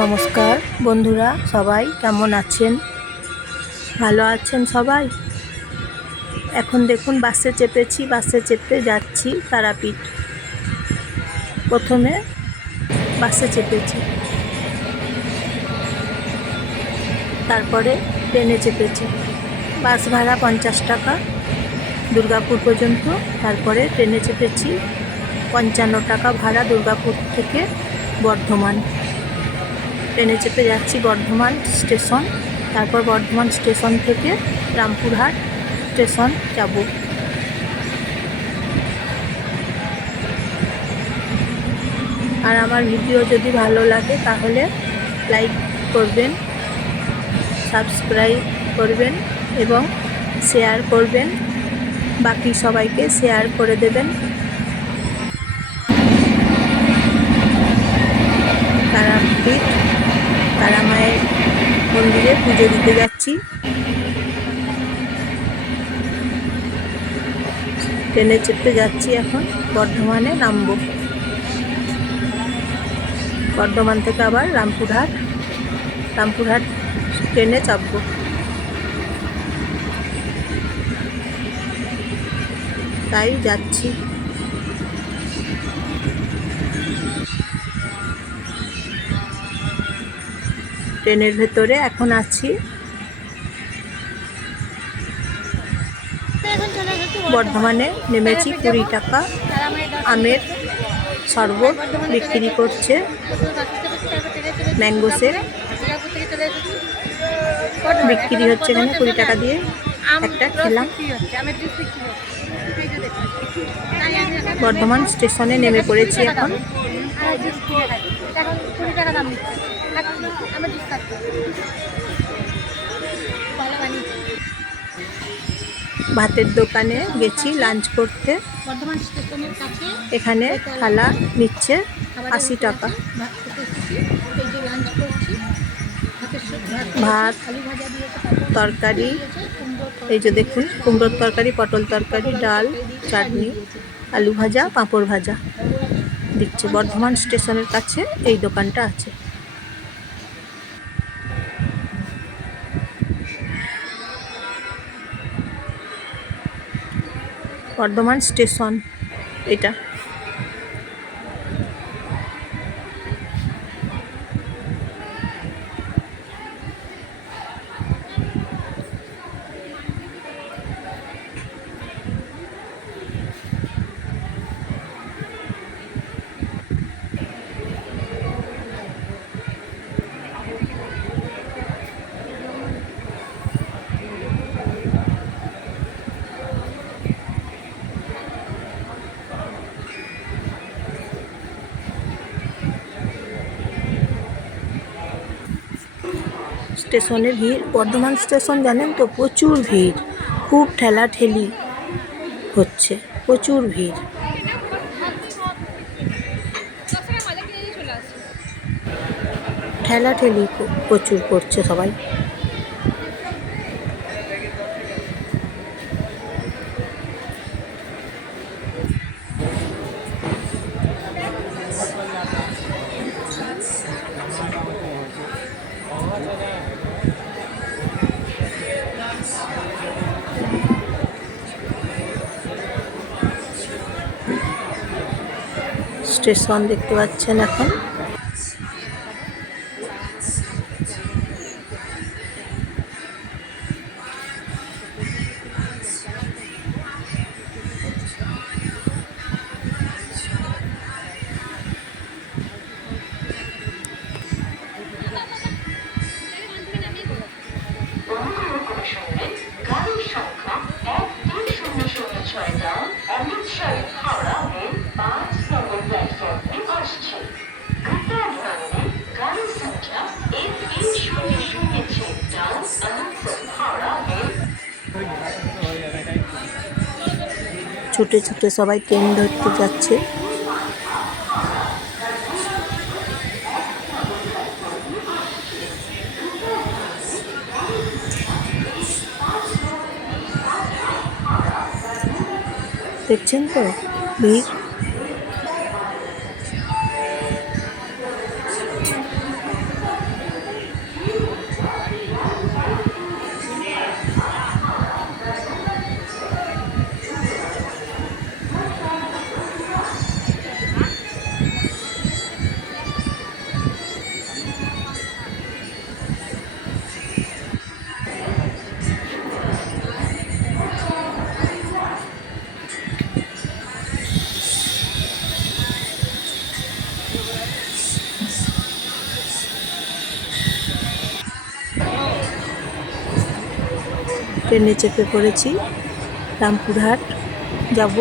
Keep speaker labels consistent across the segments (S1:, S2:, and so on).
S1: নমস্কার বন্ধুরা, সবাই কেমন আছেন? ভালো আছেন সবাই? এখন দেখুন, বাসে চেপেছি, বাসে চেপে যাচ্ছি তারাপীঠ। প্রথমে বাসে চেপেছি। তারপরে ট্রেনে চেপেছি। বাস ভাড়া পঞ্চাশ টাকা, দুর্গাপুর পর্যন্ত। তারপরে ট্রেনে চেপেছি, পঞ্চান্ন টাকা ভাড়া দুর্গাপুর থেকে বর্ধমান। ট্রেনে চেপে যাচ্ছি বর্ধমান স্টেশন। তারপর বর্ধমান স্টেশন থেকে রামপুরহাট স্টেশন যাব। আর আমার ভিডিও যদি ভালো লাগে তাহলে লাইক করবেন, সাবস্ক্রাইব করবেন এবং শেয়ার করবেন। বাকি সবাইকে শেয়ার করে দেবেন। তারাপীঠ তারা মায়ের মন্দিরে পুজো দিতে যাচ্ছি। ট্রেনে চেপে যাচ্ছি এখন, বর্ধমানে নামবো। বর্ধমান থেকে আবার রামপুরহাট রামপুরহাট ট্রেনে চাপবো। তাই যাচ্ছি। ট্রেনের ভেতরে, এখন আছি। বর্ধমানে নেমেছি কুড়ি টাকা। আমের শরবত বিক্রি করছে। ম্যাঙ্গো শেক বিক্রি হচ্ছে এখানে কুড়ি টাকা দিয়ে। একটা খেলাম। বর্ধমান স্টেশনে নেমে পড়েছি এখন। ভাতের দোকানে গেছি লাঞ্চ করতে।
S2: বর্ধমান স্টেশনের কাছে
S1: এখানে থালা নিচ্ছে আশি
S2: হোটেল
S1: টাকা।
S2: আছে, ভাত খেতে এসেছি। এই যে লাঞ্চ করছি ভাতের সঙ্গে
S1: ভাত
S2: আলু ভাজা দিয়েছে
S1: তরকারি এই যে দেখুন কুমড়োর তরকারি পটল তরকারি ডাল চাটনি আলু ভাজা পাঁপড় ভাজা। দিচ্ছে বর্ধমান স্টেশনের কাছে এই দোকানটা আছে। বর্ধমান স্টেশন এটা। স্টেশনে ভিড়। বর্ধমান স্টেশন জানেন তো? প্রচুর ভিড়। খুব ঠেলা ঠেলি হচ্ছে। প্রচুর ভিড়। ঠেলা ঠেলি প্রচুর করছে সবাই। স্টেশন দেখতে পাচ্ছেন এখন। ছুটে ছুটে সবাই ট্রেন ধরতে যাচ্ছে। দেখছেন তো? ভিড়? ট্রেনে চেপে পড়েছি রামপুরহাট যাব।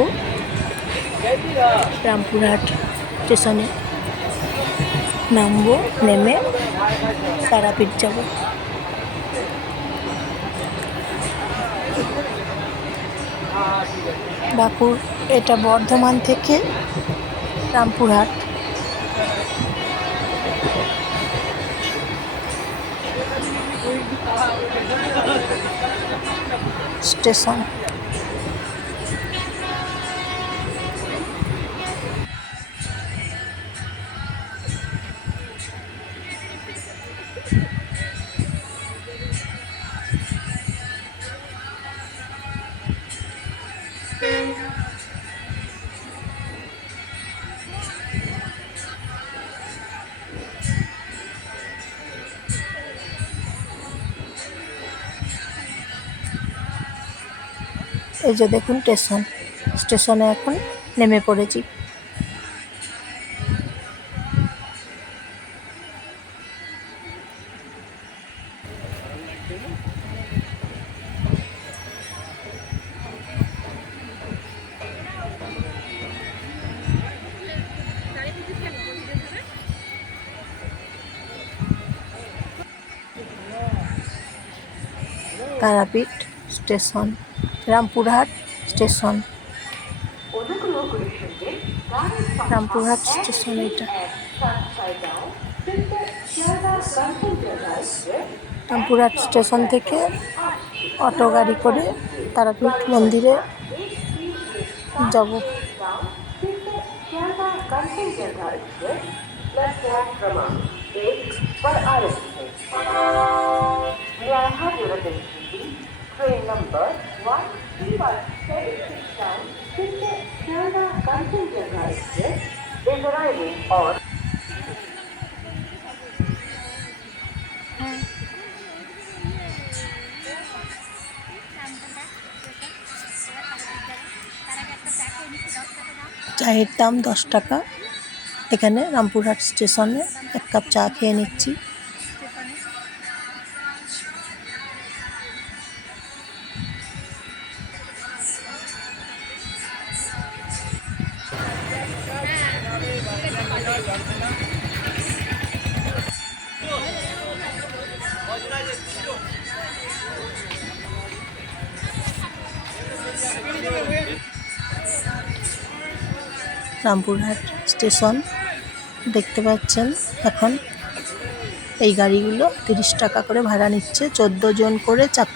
S1: রামপুরহাট স্টেশনে নামবো, নেমে তারাপীঠ যাব। বাঁকুড়, এটা বর্ধমান থেকে রামপুরহাট। স্টেশন এই যে দেখুন স্টেশন। স্টেশনে এখন নেমে পড়েছি। Tarapith. স্টেশন রামপুরহাট স্টেশন
S3: অনুগ্রহ করে শুনবেন গাড়ির সংখ্যা
S1: রামপুরহাট স্টেশন এটা রামপুরহাট স্টেশন থেকে অটো গাড়ি করে তারাপীঠ মন্দিরে যাব
S3: train number one three Train number 13176 Sydney Sharda Passenger Express is arriving on.
S1: চায়ের দাম দশ টাকা এখানে রামপুরহাট স্টেশনে এক কাপ চা খেয়ে নিচ্ছি রামপুরহাট স্টেশন দেখতে পাচ্ছেন। এখন এই গাড়িগুলো তিরিশ টাকা করে ভাড়া নিচ্ছে, চোদ্দ জন করে চাপ,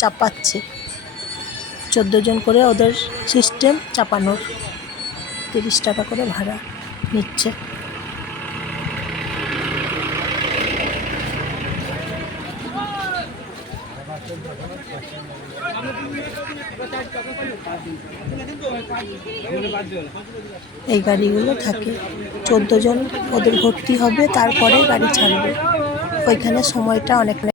S1: চাপাচ্ছে। চোদ্দ জন করে ওদের সিস্টেম চাপানোর তিরিশ টাকা করে ভাড়া নিচ্ছে। এই গাড়িগুলো থাকে। চোদ্দ জন ওদের ভর্তি হবে তারপরে গাড়ি ছাড়বে। ওইখানে সময়টা অনেক